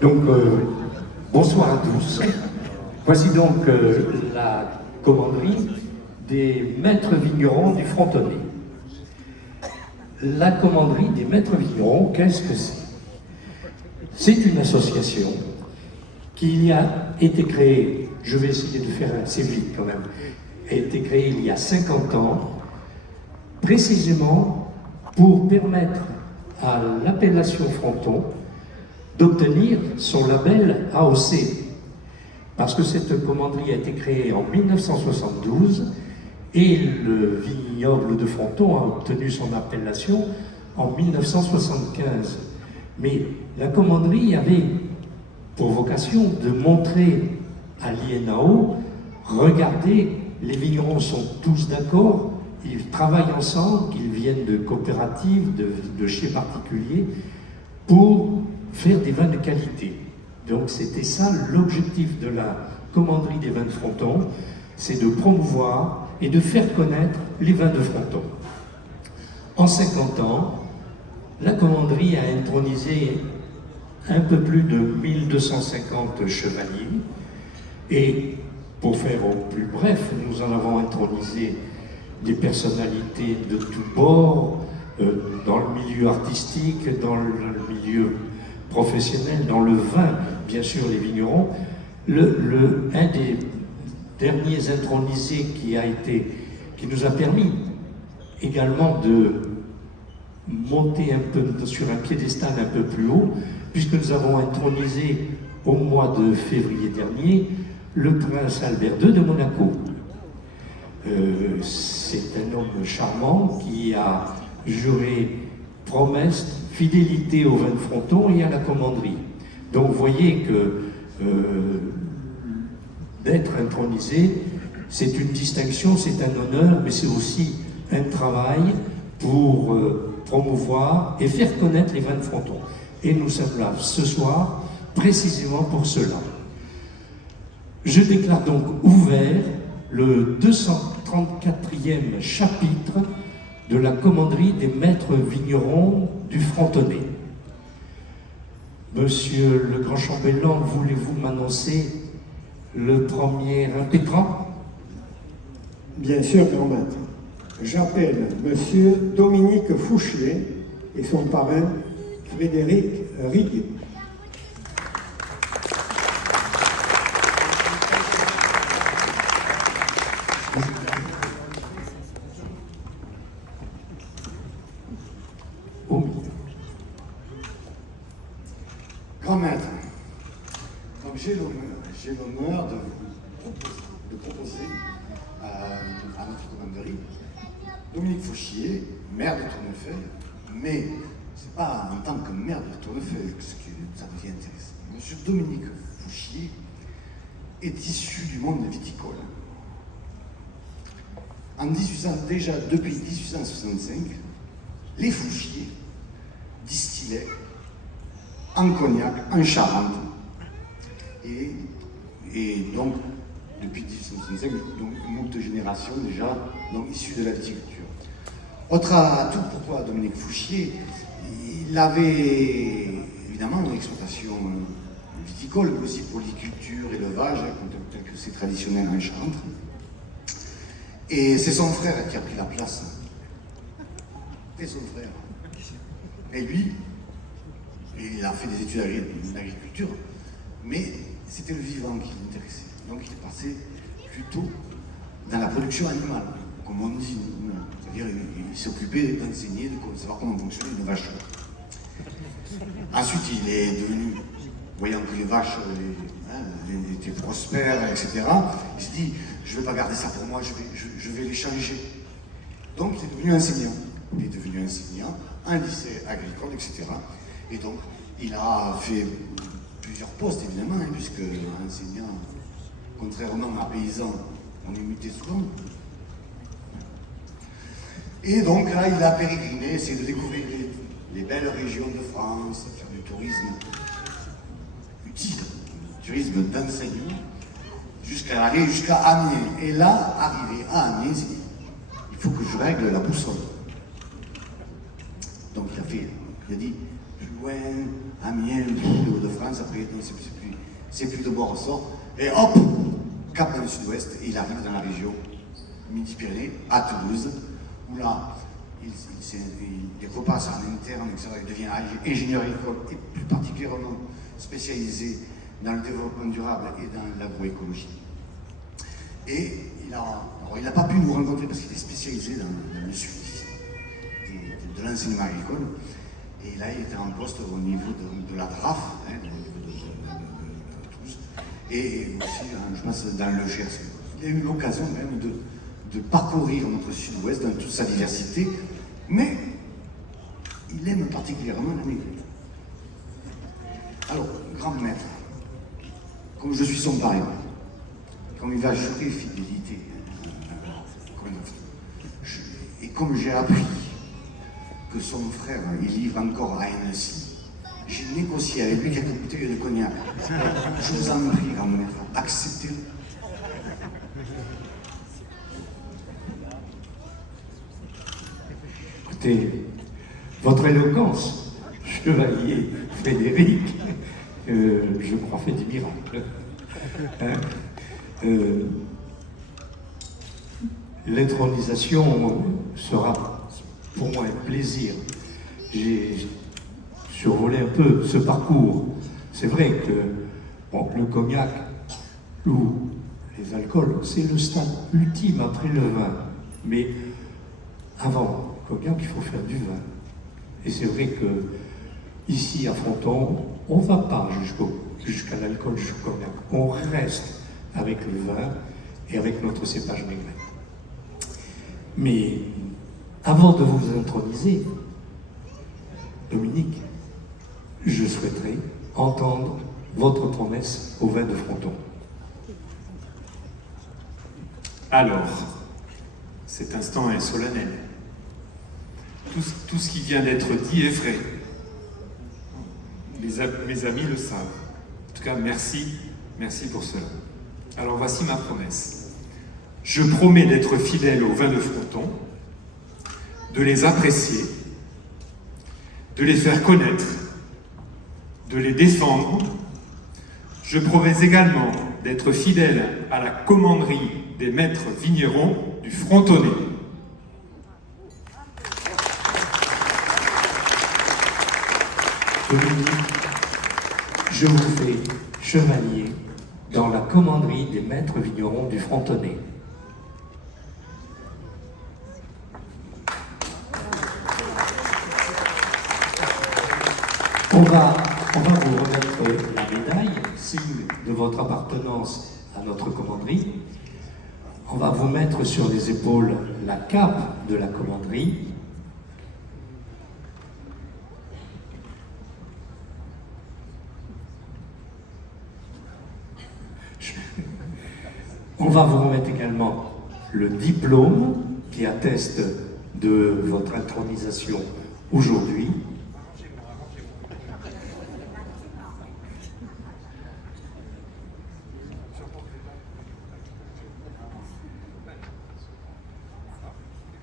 Donc, bonsoir à tous. Voici donc la commanderie des maîtres vignerons du Frontonnet. La commanderie des maîtres vignerons, qu'est-ce que c'est? C'est une association qui a été créée, je vais essayer de faire assez vite quand même, a été créée il y a 50 ans, précisément pour permettre à l'appellation Fronton d'obtenir son label AOC. Parce que cette commanderie a été créée en 1972 et le vignoble de Fronton a obtenu son appellation en 1975. Mais la commanderie avait pour vocation de montrer à l'INAO, regardez, les vignerons sont tous d'accord, ils travaillent ensemble, qu'ils viennent de coopératives, de chez particuliers, pour faire des vins de qualité. Donc c'était ça l'objectif de la commanderie des vins de Fronton, c'est de promouvoir et de faire connaître les vins de Fronton. En 50 ans, la commanderie a intronisé un peu plus de 1250 chevaliers et, pour faire au plus bref, nous en avons intronisé des personnalités de tous bords, dans le milieu artistique, dans le milieu professionnel, dans le vin, bien sûr les vignerons. Un des derniers intronisés qui nous a permis également de monter un peu sur un piédestal un peu plus haut, puisque nous avons intronisé au mois de février dernier le prince Albert II de Monaco. C'est un homme charmant qui a juré promesse, fidélité au vin de Fronton et à la commanderie. Donc vous voyez que d'être intronisé, c'est une distinction, c'est un honneur, mais c'est aussi un travail pour promouvoir et faire connaître les vins de Fronton. Et nous sommes là ce soir précisément pour cela. Je déclare donc ouvert le 234e chapitre de la commanderie des maîtres vignerons du Frontonnet. Monsieur le grand chambellan, voulez-vous m'annoncer le premier impétrant? Bien sûr, grand maître. J'appelle monsieur Dominique Fouchier et son parrain Frédéric Riguet. Grand maître, donc j'ai l'honneur de proposer à notre commanderie Dominique Fouchier, maire de Tournefeuille, mais c'est pas en tant que maire de Tournefeuille que ça devient intéressant. Monsieur Dominique Fouchier est issu du monde viticole. Déjà depuis 1865, les Fouchiers distillaient en cognac, en Charente. Et donc, depuis 1865, donc, une génération déjà issue de la viticulture. Autre atout, pourquoi Dominique Fouchier? Il avait évidemment une exploitation viticole, mais aussi polyculture, élevage, tel que c'est traditionnel en Charente. Et c'est son frère qui a pris la place. C'est son frère. Et lui, il a fait des études d'agriculture, mais c'était le vivant qui l'intéressait. Donc il est passé plutôt dans la production animale, comme on dit. C'est-à-dire il s'occupait d'enseigner, de savoir comment fonctionnait une vache. Ensuite il est devenu, voyant que les vaches étaient prospères, etc., il s'est dit, je ne vais pas garder ça pour moi, je vais les changer. Donc il est devenu enseignant. Il est devenu enseignant, un lycée agricole, etc. Et donc, il a fait plusieurs postes, évidemment, puisque enseignant, contrairement à paysan, on est muté souvent. Et donc là, il a pérégriné, essayé de découvrir les belles régions de France, faire du tourisme utile, du tourisme d'enseignement, jusqu'à aller jusqu'à Amiens. Et là, arrivé à Amiens, il faut que je règle la boussole. Donc il a dit, plus loin, Amiens, les Hauts-de-France, après, donc c'est plus de bord ressort. Et hop, cap dans le sud-ouest, et il arrive dans la région Midi-Pyrénées, à Toulouse, où là, il repasse en interne, etc. Il devient ingénieur agricole, et plus particulièrement spécialisé dans le développement durable et dans l'agroécologie. Et il n'a pas pu nous rencontrer parce qu'il est spécialisé dans le suivi de l'enseignement agricole. Et là, il était en poste au niveau de la DRAF, hein, au niveau de Toulouse, et aussi, je pense, dans le Gers. Il a eu l'occasion même de parcourir notre sud-ouest dans toute sa diversité, mais il aime particulièrement la négritude. Alors, grand maître, comme je suis son parrain, comme il va jurer fidélité, et comme j'ai appris que son frère, il livre encore à Annecy, j'ai négocié avec lui quelques bouteilles de cognac. Je vous en prie, grand maître, acceptez-le. Écoutez, votre éloquence, chevalier Frédéric, je crois, fait des miracles. Hein, l'intronisation sera pour moi un plaisir. J'ai survolé un peu ce parcours. C'est vrai que bon, le cognac ou les alcools, c'est le stade ultime après le vin. Mais avant le cognac, il faut faire du vin. Et c'est vrai que ici à Fronton, on ne va pas jusqu'à l'alcool, jusqu'au cognac. On reste avec le vin et avec notre cépage maigret. Mais avant de vous introniser, Dominique, je souhaiterais entendre votre promesse au vin de Fronton. Alors, cet instant est solennel. Tout ce qui vient d'être dit est vrai. Mes amis le savent. En tout cas, merci pour cela. Alors voici ma promesse. Je promets d'être fidèle aux vins de Fronton, de les apprécier, de les faire connaître, de les défendre. Je promets également d'être fidèle à la commanderie des maîtres vignerons du Frontonnais. Dominique, je vous fais chevalier dans la commanderie des maîtres vignerons du Frontonnais. On va vous remettre la médaille, signe de votre appartenance à notre commanderie. On va vous mettre sur les épaules la cape de la commanderie. On va vous remettre également le diplôme qui atteste de votre intronisation aujourd'hui.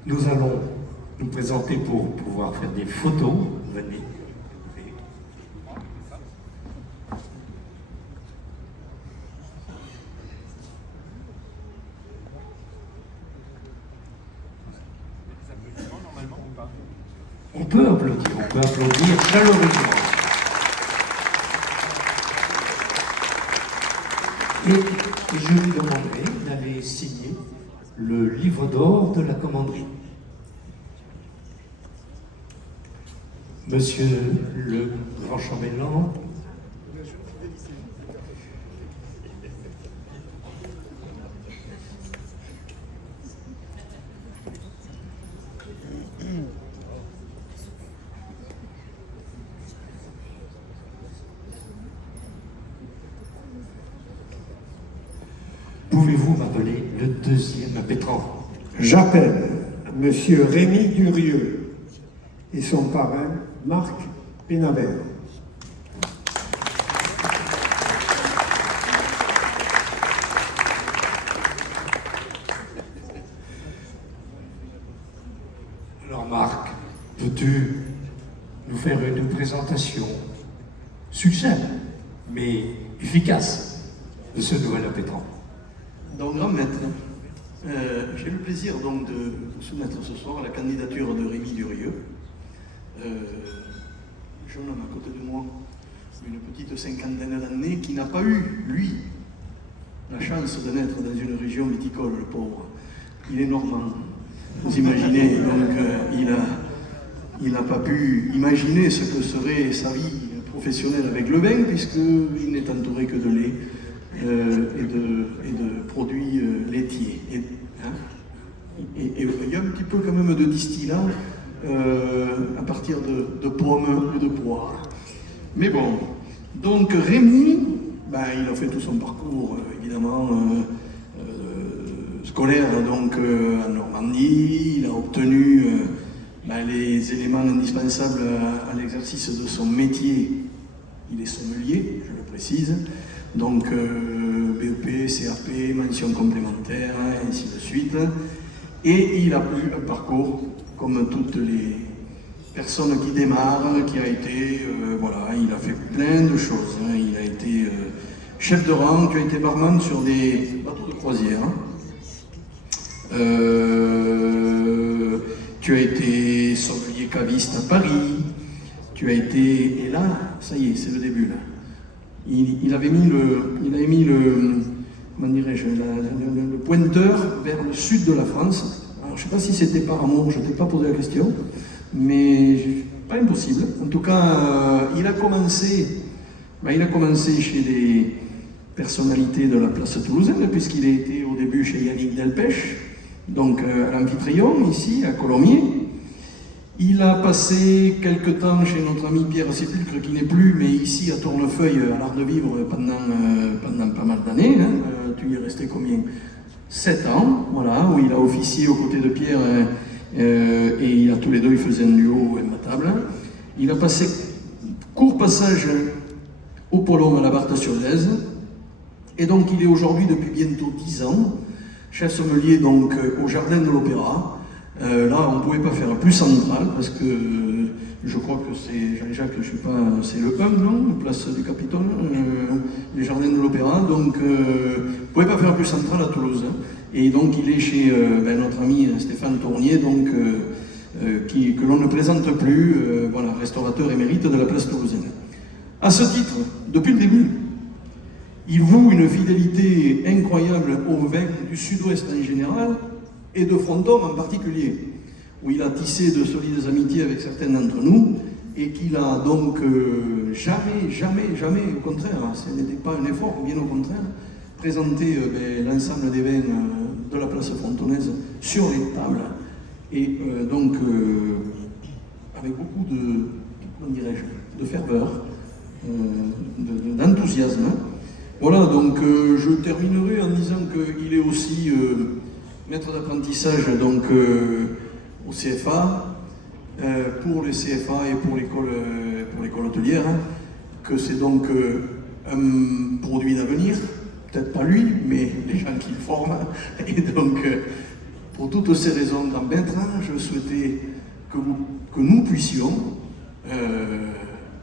Nous allons nous présenter pour pouvoir faire des photos. Venez. On peut applaudir chaleureusement. Et je lui demanderai d'aller signer le livre d'or de la commanderie. Monsieur le grand chambellan, pouvez-vous m'appeler le deuxième impétrant? J'appelle Monsieur Rémi Durieux et son parrain Marc Pénabert. Alors Marc, peux-tu nous faire une présentation succinct, mais efficace de ce nouvel impétrant. Donc, grand maître, j'ai le plaisir donc de vous soumettre ce soir la candidature de Rémi Durieux, jeune homme à côté de moi, une petite cinquantaine d'années, qui n'a pas eu, lui, la chance de naître dans une région viticole, le pauvre. Il est normand, vous imaginez, donc il n'a pas pu imaginer ce que serait sa vie professionnelle avec le vin, puisqu'il n'est entouré que de lait et de produits laitiers. Et il y a un petit peu quand même de distillat à partir de pommes et de poires. Mais bon, donc Rémi, il a fait tout son parcours, évidemment, scolaire donc, en Normandie. Il a obtenu les éléments indispensables à l'exercice de son métier. Il est sommelier, je le précise. Donc BEP, CAP, mention complémentaire, ainsi de suite. Et il a eu un parcours, comme toutes les personne qui démarre, qui a été, il a fait plein de choses. Il a été chef de rang, tu as été barman sur des bateaux de croisière. Tu as été sommelier caviste à Paris. Tu as été, et là, ça y est, c'est le début là. Il avait mis le comment dirais-je, le pointeur vers le sud de la France. Alors, je ne sais pas si c'était par amour, je ne t'ai pas posé la question. Mais pas impossible. En tout cas, il a commencé chez des personnalités de la place toulousaine, puisqu'il a été au début chez Yannick Delpech, donc à l'Amphitryon, ici, à Colomiers. Il a passé quelque temps chez notre ami Pierre Sépulcre, qui n'est plus, mais ici à Tournefeuille, à l'Art de Vivre, pendant pas mal d'années. Tu y es resté combien? 7 ans, voilà, où il a officié aux côtés de Pierre. Et tous les deux, ils faisaient un duo imbattable. Il a passé court passage au Polon à la Barthe-sur-Lèze. Et donc, il est aujourd'hui, depuis bientôt 10 ans, chef sommelier donc, au Jardin de l'Opéra. Là, on ne pouvait pas faire plus central, parce que je crois que c'est, Jean-Jacques, je ne sais pas, c'est le 1, non? Place du Capitole, les Jardins de l'Opéra. Donc, on ne pouvait pas faire plus central à Toulouse. Et donc il est chez notre ami Stéphane Tournier, donc, que l'on ne présente plus, restaurateur émérite de la place toulousaine. À ce titre, depuis le début, il voue une fidélité incroyable au vin du sud-ouest en général et de Fronton en particulier, où il a tissé de solides amitiés avec certains d'entre nous et qu'il a donc jamais, au contraire, ce n'était pas un effort, bien au contraire, présenter l'ensemble des vins de la place frontonaise sur les tables et avec beaucoup de ferveur, d'enthousiasme. Voilà, donc je terminerai en disant qu'il est aussi maître d'apprentissage donc au CFA, pour le CFA et pour l'école hôtelière, que c'est donc un produit d'avenir. Peut-être pas lui, mais les gens qui le forment. Et donc, pour toutes ces raisons, grand maître, je souhaitais que nous puissions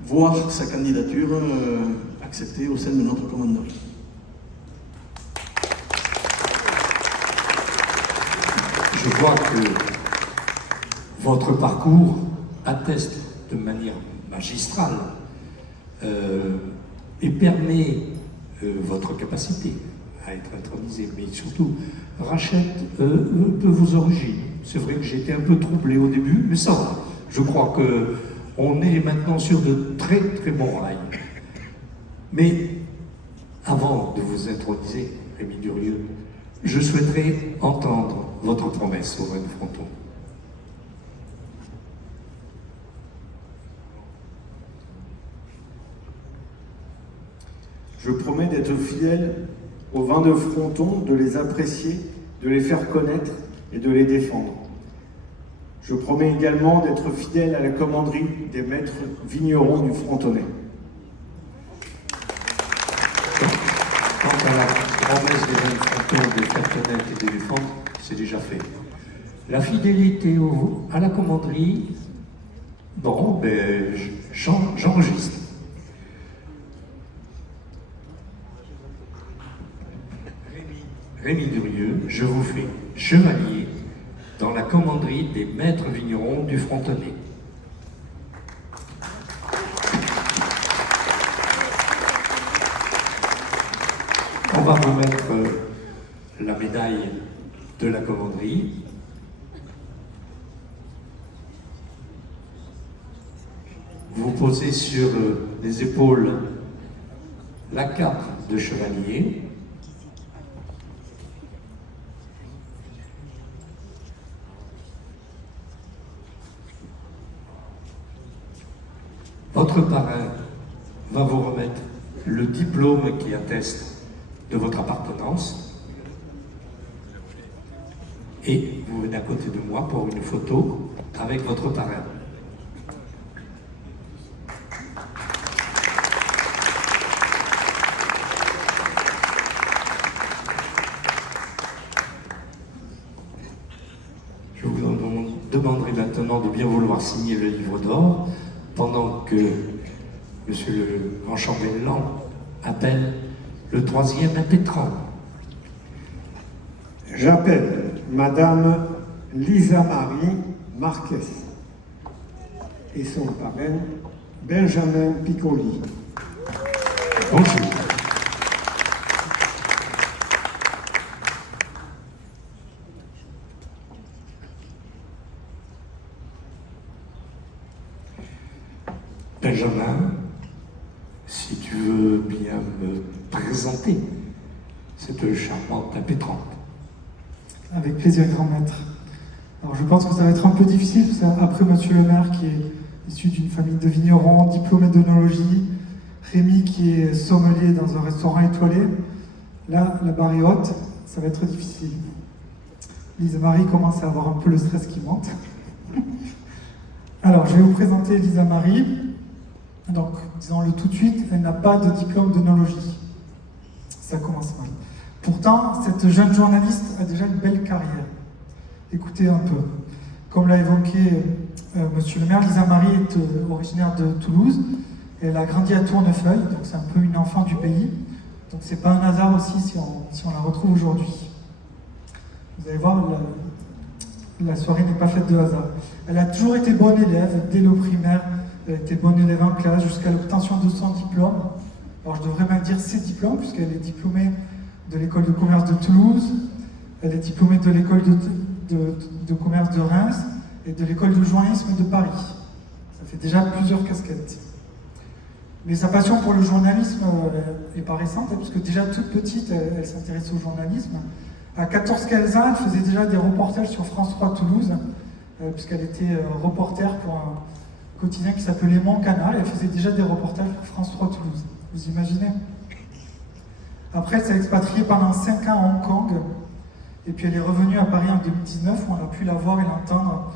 voir sa candidature acceptée au sein de notre commanderie. Je vois que votre parcours atteste de manière magistrale et permet votre capacité à être intronisé, mais surtout rachète de vos origines. C'est vrai que j'étais un peu troublé au début, mais ça va. Je crois qu'on est maintenant sur de très très bons rails. Mais avant de vous introniser, Rémi Durieux, je souhaiterais entendre votre promesse au vin de Fronton. Je promets d'être fidèle aux vins de Fronton, de les apprécier, de les faire connaître et de les défendre. Je promets également d'être fidèle à la commanderie des maîtres vignerons du Frontonnais. Quant à la promesse des vins de Fronton, de faire connaître et de défendre, c'est déjà fait. La fidélité à la commanderie, bon, j'enregistre. Rémi Durieux, je vous fais chevalier dans la commanderie des maîtres vignerons du Frontonnet. On va remettre la médaille de la commanderie. Vous posez sur les épaules la cape de chevalier. Votre parrain va vous remettre le diplôme qui atteste de votre appartenance. Et vous venez à côté de moi pour une photo avec votre parrain. Je vous demanderai maintenant de bien vouloir signer le livre d'or pendant que Monsieur le grand chambellan appelle le troisième impétrant. J'appelle Madame Lisa Marie Marquez et son parrain Benjamin Piccoli. Bonjour. Benjamin, si tu veux bien me présenter cette charmante impétrante. Avec plaisir, grand maître. Alors je pense que ça va être un peu difficile, parce qu'après Monsieur le maire qui est issu d'une famille de vignerons, diplômé d'œnologie, Rémi qui est sommelier dans un restaurant étoilé, là la barre est haute, ça va être difficile. Lisa Marie commence à avoir un peu le stress qui monte. Alors je vais vous présenter Lisa Marie. Donc, disons-le tout de suite, elle n'a pas de diplôme d'œnologie. Ça commence mal. Pourtant, cette jeune journaliste a déjà une belle carrière. Écoutez un peu. Comme l'a évoqué Monsieur le maire, Lisa Marie est originaire de Toulouse. Elle a grandi à Tournefeuille, donc c'est un peu une enfant du pays. Donc c'est pas un hasard aussi si on la retrouve aujourd'hui. Vous allez voir, la soirée n'est pas faite de hasard. Elle a toujours été bonne élève, dès le primaire. Elle était bonne élève en classe jusqu'à l'obtention de son diplôme. Alors je devrais même dire ses diplômes, puisqu'elle est diplômée de l'école de commerce de Toulouse, elle est diplômée de l'école de commerce de Reims et de l'école de journalisme de Paris. Ça fait déjà plusieurs casquettes. Mais sa passion pour le journalisme est pas récente, puisque déjà toute petite, elle s'intéressait au journalisme. À 14-15 ans, elle faisait déjà des reportages sur France 3 Toulouse, puisqu'elle était reporter pour un quotidien qui s'appelait Mon Canal. Elle faisait déjà des reportages pour France 3 Toulouse. Vous imaginez? Après, elle s'est expatriée pendant 5 ans à Hong Kong. Et puis elle est revenue à Paris en 2019, où on a pu la voir et l'entendre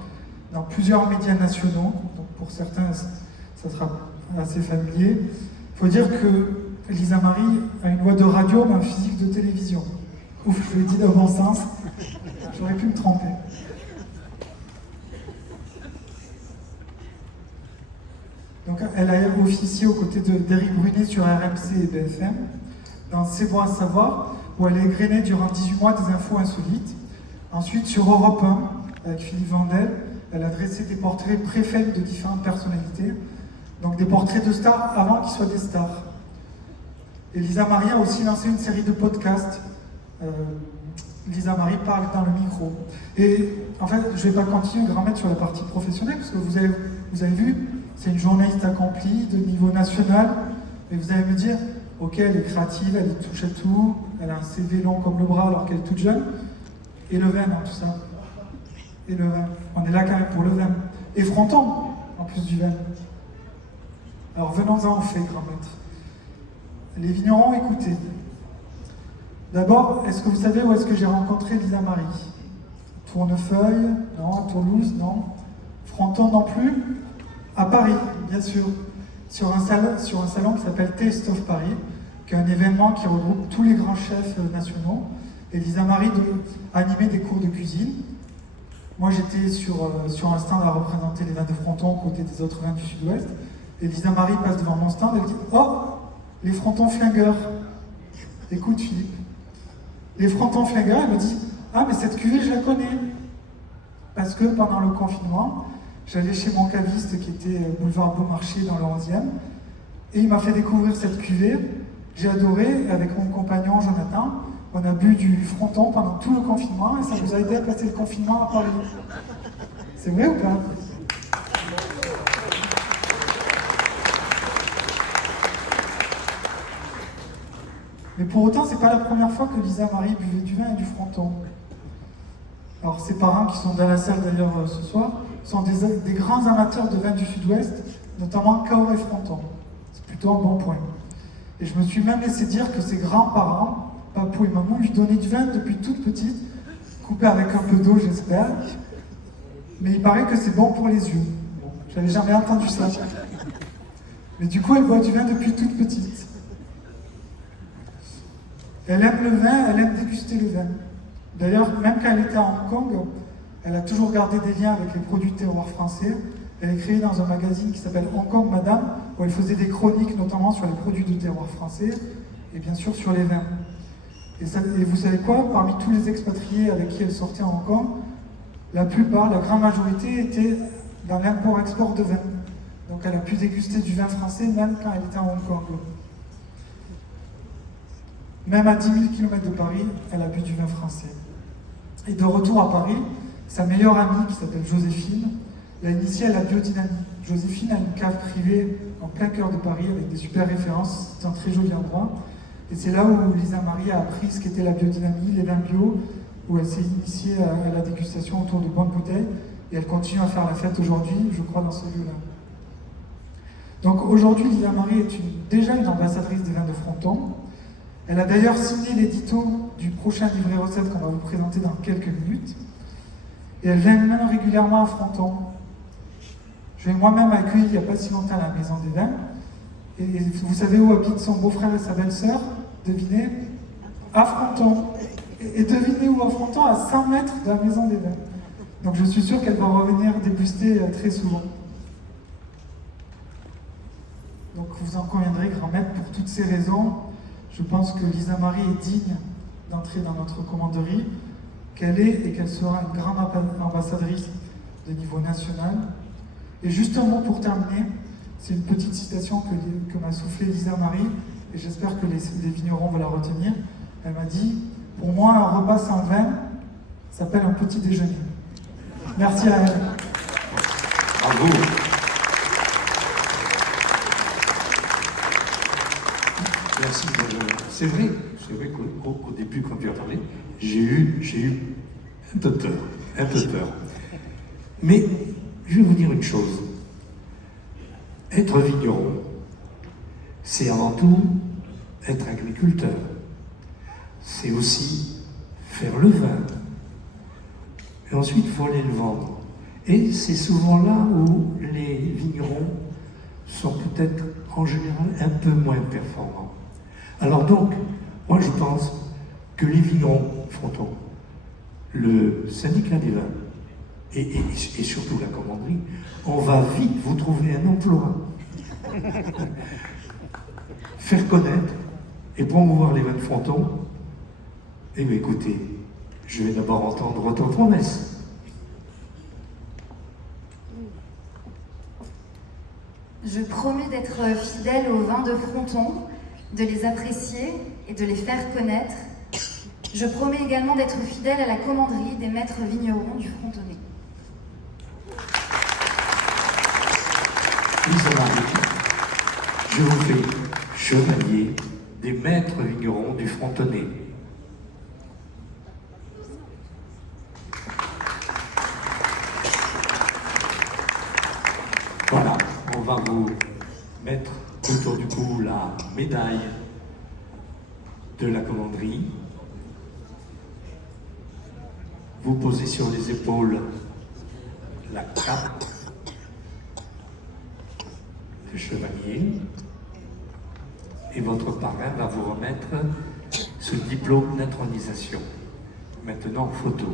dans plusieurs médias nationaux. Donc pour certains, ça sera assez familier. Il faut dire que Lisa Marie a une voix de radio, mais un physique de télévision. Ouf, je l'ai dit dans le bon sens. J'aurais pu me tromper. Donc, elle a officié aux côtés d'Éric Brunet sur RMC et BFM, dans C'est bon à savoir, où elle a égrené durant 18 mois des infos insolites. Ensuite, sur Europe 1, avec Philippe Vandel, elle a dressé des portraits préfets de différentes personnalités, donc des portraits de stars avant qu'ils soient des stars. Et Lisa Marie a aussi lancé une série de podcasts. Lisa Marie parle dans le micro. Et en fait, je ne vais pas continuer grand maître sur la partie professionnelle, parce que vous avez vu, c'est une journaliste accomplie de niveau national, et vous allez me dire, ok, elle est créative, elle touche à tout, elle a un CV long comme le bras alors qu'elle est toute jeune, et le vin dans tout ça. Et le vin, on est là quand même pour le vin. Et Fronton, en plus du vin. Alors venons-en au fait, grand maître. Les vignerons, écoutez. D'abord, est-ce que vous savez où est-ce que j'ai rencontré Lisa Marie? Tournefeuille? Non. Toulouse? Non. Fronton non plus? À Paris, bien sûr. Sur un salon qui s'appelle Taste of Paris, qui est un événement qui regroupe tous les grands chefs nationaux. Et Lisa Marie animait des cours de cuisine. Moi, j'étais sur un stand à représenter les vins de Fronton aux côtés des autres vins du Sud-Ouest. Et Lisa Marie passe devant mon stand, elle dit « Oh, les Frontons flingueurs !» Écoute, Philippe. Les frontons flingueurs, elle me dit « Ah, mais cette cuvée, je la connais !» Parce que pendant le confinement, j'allais chez mon caviste qui était boulevard Beaumarchais dans le 11e, et il m'a fait découvrir cette cuvée. J'ai adoré, et avec mon compagnon Jonathan, on a bu du fronton pendant tout le confinement, et ça nous a aidé à passer le confinement à Paris. C'est vrai ou pas? Mais pour autant, c'est pas la première fois que Lisa Marie buvait du vin et du fronton. Alors ses parents, qui sont dans la salle d'ailleurs ce soir, sont des grands amateurs de vin du Sud-Ouest, notamment Cahors et Fronton. C'est plutôt un bon point. Et je me suis même laissé dire que ses grands-parents, papou et maman, lui donnaient du vin depuis toute petite, coupé avec un peu d'eau, j'espère. Mais il paraît que c'est bon pour les yeux. Bon, j'avais jamais entendu ça. Mais du coup, elle boit du vin depuis toute petite. Elle aime le vin, elle aime déguster le vin. D'ailleurs, même quand elle était à Hong Kong, elle a toujours gardé des liens avec les produits de terroir français. Elle est créée dans un magazine qui s'appelle Hong Kong Madame, où elle faisait des chroniques notamment sur les produits de terroir français et bien sûr sur les vins. Et vous savez quoi? Parmi tous les expatriés avec qui elle sortait à Hong Kong, la plupart, la grande majorité, étaient dans l'import-export de vin. Donc elle a pu déguster du vin français même quand elle était à Hong Kong. Même à 10 000 km de Paris, elle a bu du vin français. Et de retour à Paris, sa meilleure amie, qui s'appelle Joséphine, l'a initiée à la biodynamie. Joséphine a une cave privée en plein cœur de Paris avec des super références, c'est un très joli endroit. Et c'est là où Lisa Marie a appris ce qu'était la biodynamie, les vins bio, où elle s'est initiée à la dégustation autour de bonnes bouteilles. Et elle continue à faire la fête aujourd'hui, je crois, dans ce lieu-là. Donc aujourd'hui, Lisa Marie est déjà une ambassadrice des vins de Fronton. Elle a d'ailleurs signé l'édito du prochain livret recette qu'on va vous présenter dans quelques minutes. Et elle vient même régulièrement à Fronton. Je l'ai moi-même accueilli il n'y a pas si longtemps à la Maison des Vins. Et vous savez où habite son beau-frère et sa belle-sœur? Devinez? À Fronton. Et devinez où à Fronton? À 100 mètres de la Maison des Vins. Donc je suis sûr qu'elle va revenir déguster très souvent. Donc vous en conviendrez, grand-maître, pour toutes ces raisons, je pense que Lisa Marie est digne d'entrer dans notre commanderie, qu'elle est et qu'elle sera une grande ambassadrice de niveau national. Et juste un mot pour terminer, c'est une petite citation que m'a soufflée Lisa Marie, et j'espère que les vignerons vont la retenir. Elle m'a dit « Pour moi, un repas sans vin s'appelle un petit déjeuner ». Merci à elle. Bravo. Merci. C'est vrai qu'au début, quand tu as parlé, j'ai eu un peu peur. Mais je vais vous dire une chose. Être vigneron, c'est avant tout être agriculteur. C'est aussi faire le vin. Et ensuite, il faut aller le vendre. Et c'est souvent là où les vignerons sont peut-être en général un peu moins performants. Alors donc, moi je pense que les vignerons Fronton, le syndicat des vins et surtout la commanderie, on va vite vous trouver un emploi. Faire connaître et promouvoir les vins de Fronton. Eh bien écoutez, je vais d'abord entendre votre promesse. Je promets d'être fidèle aux vins de Fronton, de les apprécier et de les faire connaître. Je promets également d'être fidèle à la commanderie des maîtres vignerons du Frontonnet. Lisa Marie, je vous fais chevalier des maîtres vignerons du Frontonnet. Voilà, on va vous mettre autour du cou la médaille de la commanderie. Vous posez sur les épaules la cape de chevalier et votre parrain va vous remettre ce diplôme d'intronisation. Maintenant, photo.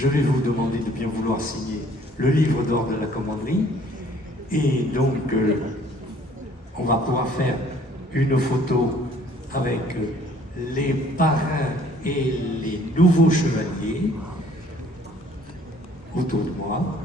je vais vous demander de bien vouloir signer le livre d'or de la commanderie. Et donc, on va pouvoir faire une photo avec les parrains et les nouveaux chevaliers autour de moi.